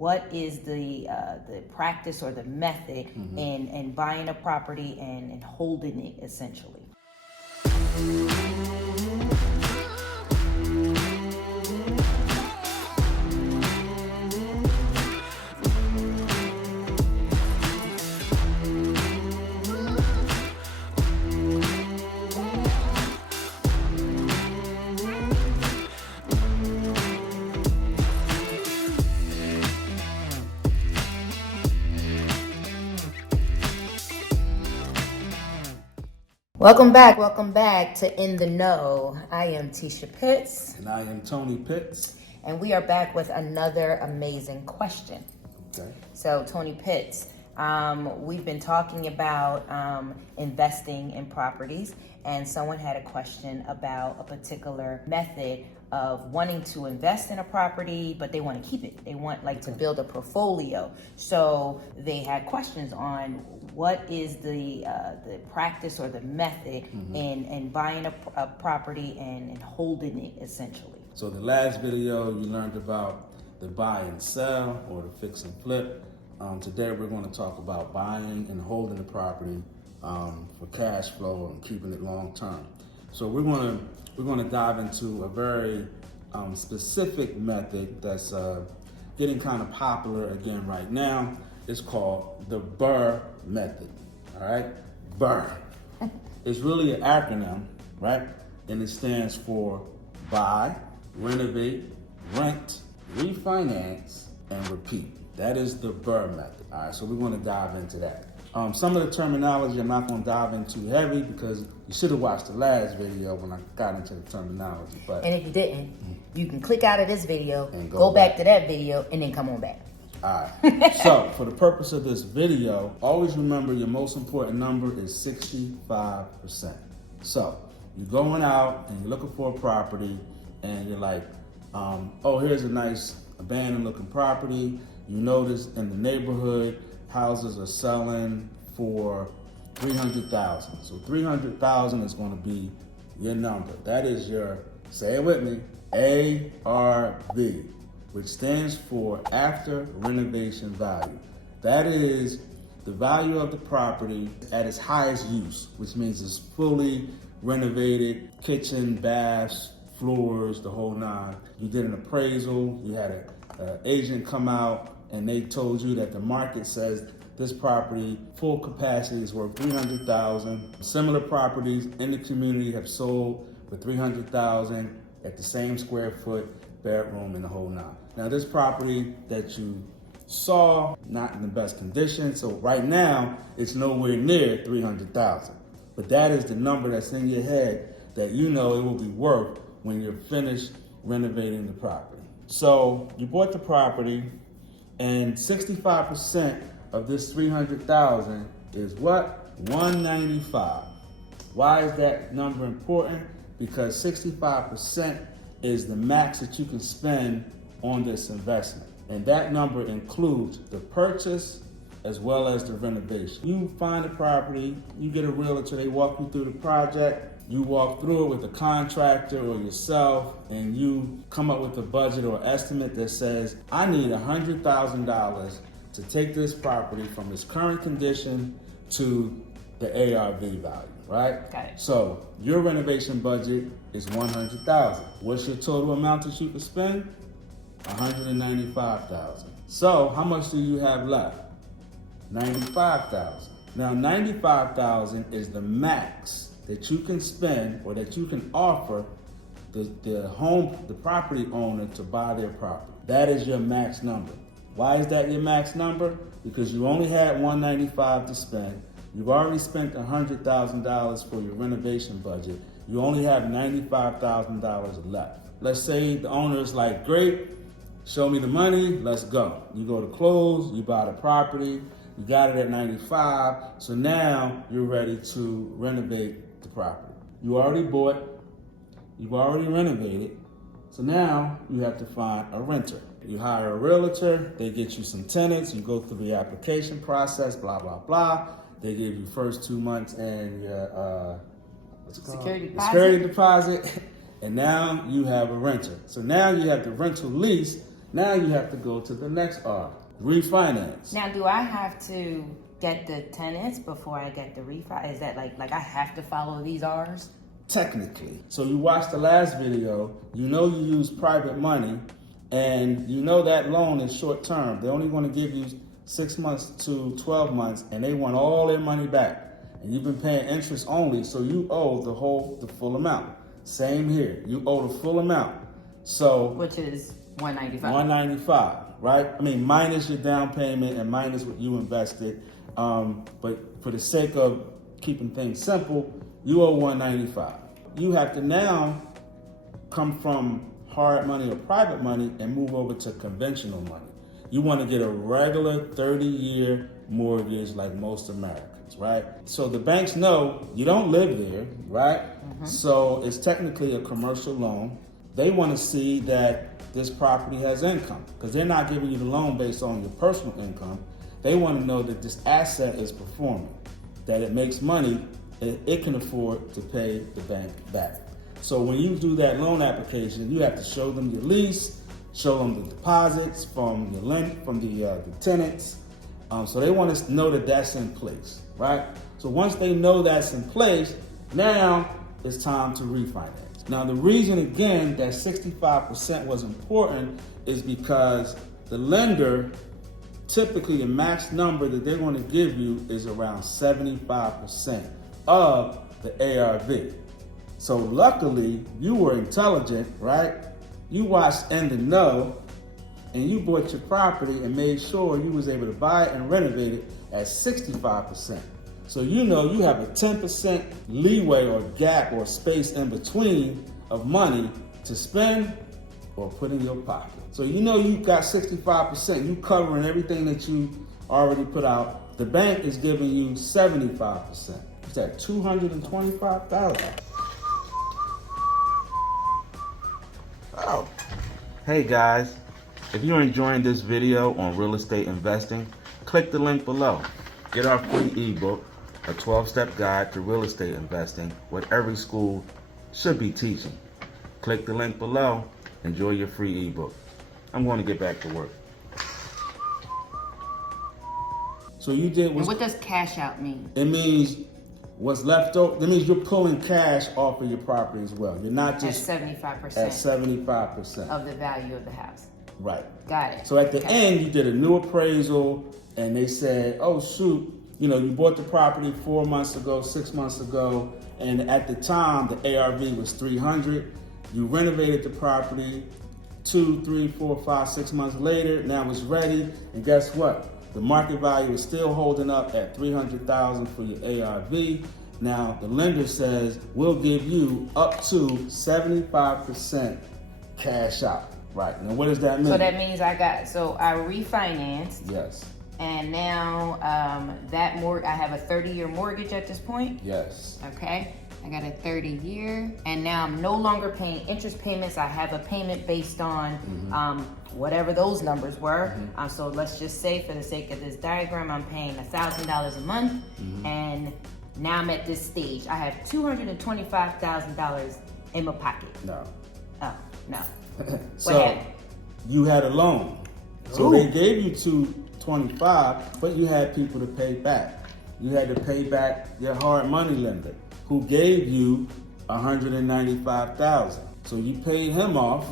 what is the practice or the method in buying a property and holding it essentially. Welcome back to In the Know. I am Tisha Pitts. And I am Tony Pitts. And we are back with another amazing question. Okay. So, Tony Pitts, we've been talking about investing in properties, and someone had a question about a particular method of wanting to invest in a property, but they want to keep it. They want to build a portfolio. So they had questions on what is the practice or the method in buying a property and holding it essentially. So the last video you learned about the buy and sell or the fix and flip. Today we're going to talk about buying and holding the property for cash flow and keeping it long term. So we're going to dive into a very specific method that's getting kind of popular again right now. It's called the BRRRR method. All right, BRRRR. It's really an acronym, right? And it stands for buy, renovate, rent, refinance, and repeat. That is the BRRRR method. All right, so we want to dive into that. Some of the terminology I'm not going to dive into heavy because you should have watched the last video when I got into the terminology. But and if you didn't, you can click out of this video, and go back to that video, and then come on back. All right. So for the purpose of this video, always remember your most important number is 65%. So you're going out and you're looking for a property, and you're like, oh, here's a nice abandoned looking property. You notice in the neighborhood, houses are selling for $300,000. So $300,000 is going to be your number. That is your, say it with me, ARV, which stands for after renovation value. That is the value of the property at its highest use, which means it's fully renovated, kitchen, baths, floors, the whole nine. You did an appraisal, you had an agent come out, and they told you that the market says this property, full capacity, is worth $300,000. Similar properties in the community have sold for $300,000 at the same square foot, bedroom, and the whole nine. Now this property that you saw, not in the best condition, so right now it's nowhere near $300,000. But that is the number that's in your head that you know it will be worth when you're finished renovating the property. So you bought the property, and 65% of this $300,000 is what? $195. Why is that number important? Because 65% is the max that you can spend on this investment. And that number includes the purchase as well as the renovation. You find a property, you get a realtor, they walk you through the project, you walk through it with a contractor or yourself, and you come up with a budget or estimate that says, I need $100,000 to take this property from its current condition to the ARV value, right? Got it. So your renovation budget is $100,000. What's your total amount that you can spend? $195,000. So how much do you have left? $95,000. Now $95,000 is the max that you can spend or that you can offer the property owner to buy their property. That is your max number. Why is that your max number? Because you only had $195,000 to spend. You've already spent $100,000 for your renovation budget. You only have $95,000 left. Let's say the owner is like, great, show me the money, let's go. You go to close, you buy the property, you got it at 95, so now you're ready to renovate the property. You already bought, you've already renovated, so now you have to find a renter. You hire a realtor, they get you some tenants, you go through the application process, blah, blah, blah. They give you first 2 months and your security deposit, and now you have a renter. So now you have the rental lease Now you have to go to the next R, refinance. Now, do I have to get the tenants before I get the refi? Is that like I have to follow these R's? Technically. So you watched the last video, you know you use private money, and you know that loan is short term. They're only going to give you 6 months to 12 months, and they want all their money back. And you've been paying interest only, so you owe the full amount. Same here, you owe the full amount. So Which is $195. $195, right? I mean, minus your down payment and minus what you invested. But for the sake of keeping things simple, you owe $195. You have to now come from hard money or private money and move over to conventional money. You want to get a regular 30-year mortgage like most Americans, right? So the banks know you don't live there, right? So it's technically a commercial loan. They want to see that this property has income, because they're not giving you the loan based on your personal income. They want to know that this asset is performing, that it makes money, it can afford to pay the bank back. So when you do that loan application, you have to show them your lease, show them the deposits from the tenants. So they want to know that that's in place, right? So once they know that's in place, now it's time to refinance. Now the reason again that 65% was important is because the lender, typically a max number that they're going to give you is around 75% of the ARV. So luckily you were intelligent, right? You watched In the Know, and you bought your property and made sure you was able to buy it and renovate it at 65%. So you know you have a 10% leeway or gap or space in between of money to spend or put in your pocket. So you know you got 65%, you covering everything that you already put out. The bank is giving you 75%. It's at $225,000. Oh. Hey guys, if you're enjoying this video on real estate investing, click the link below. Get our free ebook, a 12-step guide to real estate investing, what every school should be teaching. Click the link below. Enjoy your free ebook. I'm going to get back to work. So you did And what does cash out mean? It means what's left over. That means you're pulling cash off of your property as well. You're not just at 75%. At 75% of the value of the house. Right. Got it. So at the end, you did a new appraisal, and they said, "Oh shoot, you know, you bought the property 4 months ago, 6 months ago, and at the time the ARV was 300. You renovated the property 2, 3, 4, 5, 6 months later. Now it's ready, and guess what? The market value is still holding up at $300,000 for your ARV. Now the lender says we'll give you up to 75% cash out. Right. Now what does that mean? So that means I refinanced. Yes. And now I have a 30-year mortgage at this point. Yes. Okay. I got a 30-year, and now I'm no longer paying interest payments. I have a payment based on whatever those numbers were. So let's just say, for the sake of this diagram, I'm paying $1,000 a month, and now I'm at this stage. I have $225,000 in my pocket. No. Oh, no. So you had a loan. So they gave you $225, but you had people to pay back. You had to pay back your hard money lender, who gave you $195,000. So you paid him off.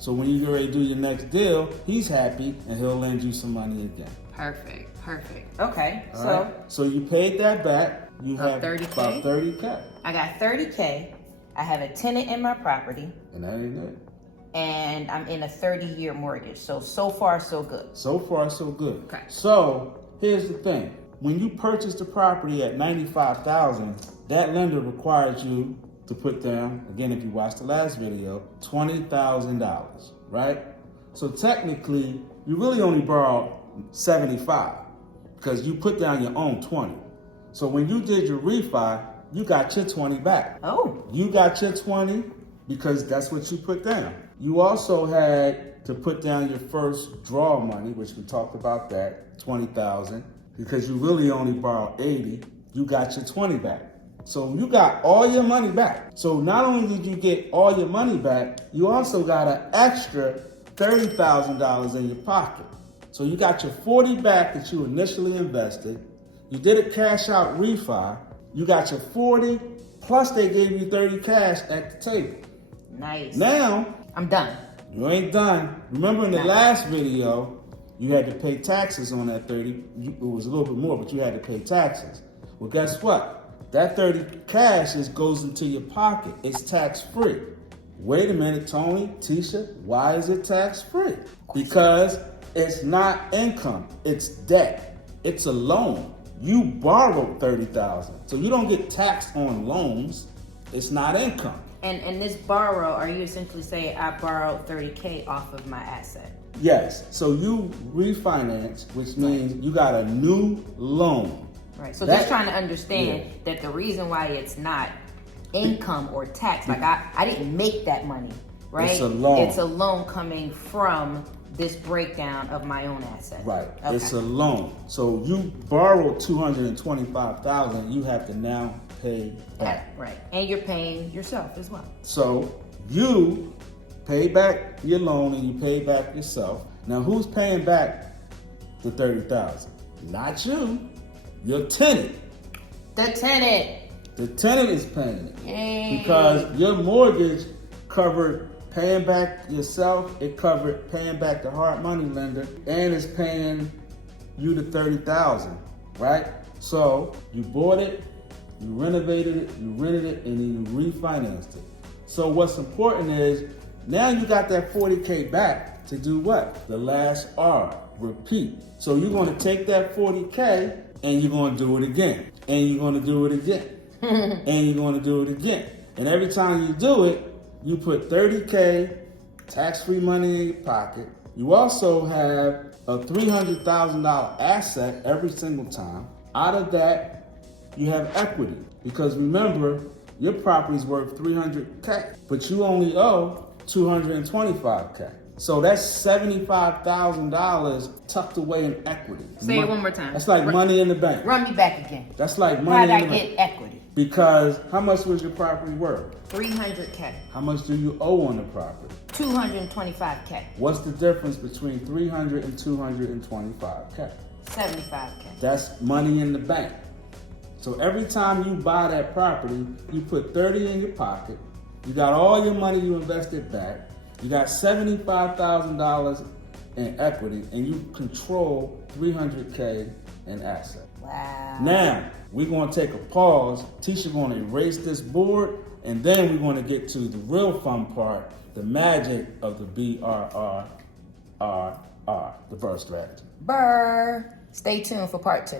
So when you get ready to do your next deal, he's happy and he'll lend you some money again. Perfect. Okay. All right? So you paid that back. You have 30K? about 30K. I got 30K. I have a tenant in my property. And that ain't it. And I'm in a 30-year mortgage. So far, so good. So far, so good. Okay. So here's the thing. When you purchase the property at $95,000, that lender requires you to put down, again, if you watched the last video, $20,000, right? So technically, you really only borrowed $75 because you put down your own $20. So when you did your refi, you got your $20 back. Oh. You got your $20 because that's what you put down. You also had to put down your first draw money, which we talked about that, $20,000, because you really only borrowed $80. You got your $20 back. So you got all your money back. So not only did you get all your money back, you also got an extra $30,000 in your pocket. So you got your 40 back that you initially invested. You did a cash out refi. You got your 40, plus they gave you 30 cash at the table. Nice. Now, I'm done. You ain't done. Remember in the last video, you had to pay taxes on that 30. It was a little bit more, but you had to pay taxes. Well, guess what? That 30 cash goes into your pocket. It's tax-free. Wait a minute, Tony, Tisha, why is it tax-free? Because it's not income, it's debt. It's a loan. You borrowed $30,000. So you don't get taxed on loans. It's not income. And this borrow, are you essentially saying I borrowed $30K off of my asset? Yes. So you refinance, which means you got a new loan. Right. So just trying to understand that the reason why it's not income or tax, like I didn't make that money, right? It's a loan. It's a loan coming from this breakdown of my own asset. Right. Okay. It's a loan. So you borrowed $225,000. You have to now pay back. Right. And you're paying yourself as well. So you pay back your loan and you pay back yourself. Now who's paying back the $30,000? Not you. Your tenant. The tenant. The tenant is paying it. Yay. Because your mortgage covered paying back yourself, it covered paying back the hard money lender, and it's paying you the $30,000, right? So you bought it, you renovated it, you rented it, and then you refinanced it. So what's important is now you got that 40K back to do what? The last R, repeat. So you're going to take that 40K and you're going to do it again, and you're going to do it again, and you're going to do it again. And every time you do it, you put 30K tax-free money in your pocket. You also have a $300,000 asset every single time. Out of that, you have equity. Because remember, your property's worth $300K, but you only owe $225K. So that's $75,000 tucked away in equity. Say it one more time. That's like money in the bank. Run me back again. That's like Why money did in the I bank. get equity? Because how much was your property worth? $300K. How much do you owe on the property? $225K. What's the difference between $300 and $225K? $75K. That's money in the bank. So every time you buy that property, you put 30 in your pocket. You got all your money you invested back. You got $75,000 in equity, and you control $300K in assets. Wow. Now, we're going to take a pause. Tisha going to erase this board, and then we're going to get to the real fun part, the magic of the BRRRR, the BRRRR strategy. BRRRR. Stay tuned for part 2.